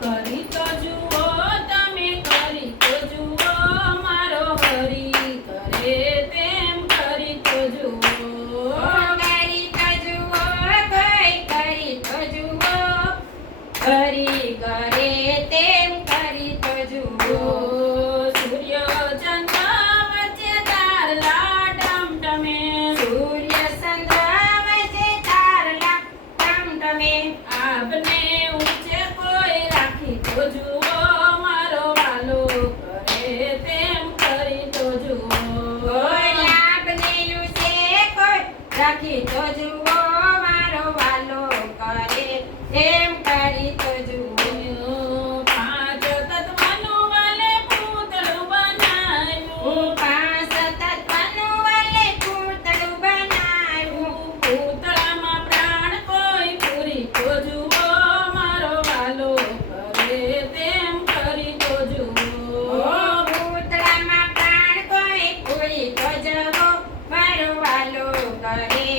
કરી તો જુઓ તમે કરી તો જુઓ મારો હરી કરે તેમ કરી તો જુઓ કરી તો જુઓ, કરી તો જુઓ. કરે રાખી તો જુઓ મારો વાલો કરે તેમ કરી તો જુઓ. આપને ઊંચે રાખી તો જુઓ મારો વાલો કરે તેમ જગો મારો વાલો કરે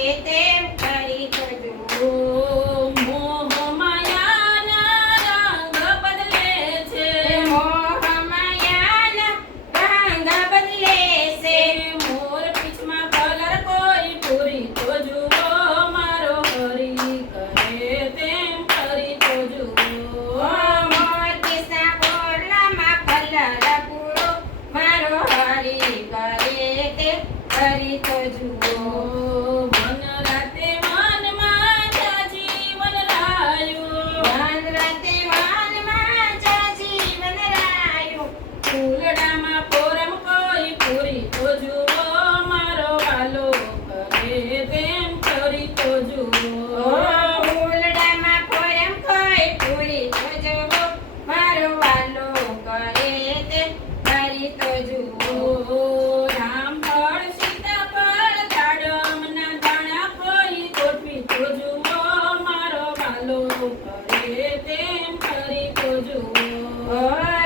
તેમ કરી તો જુઓ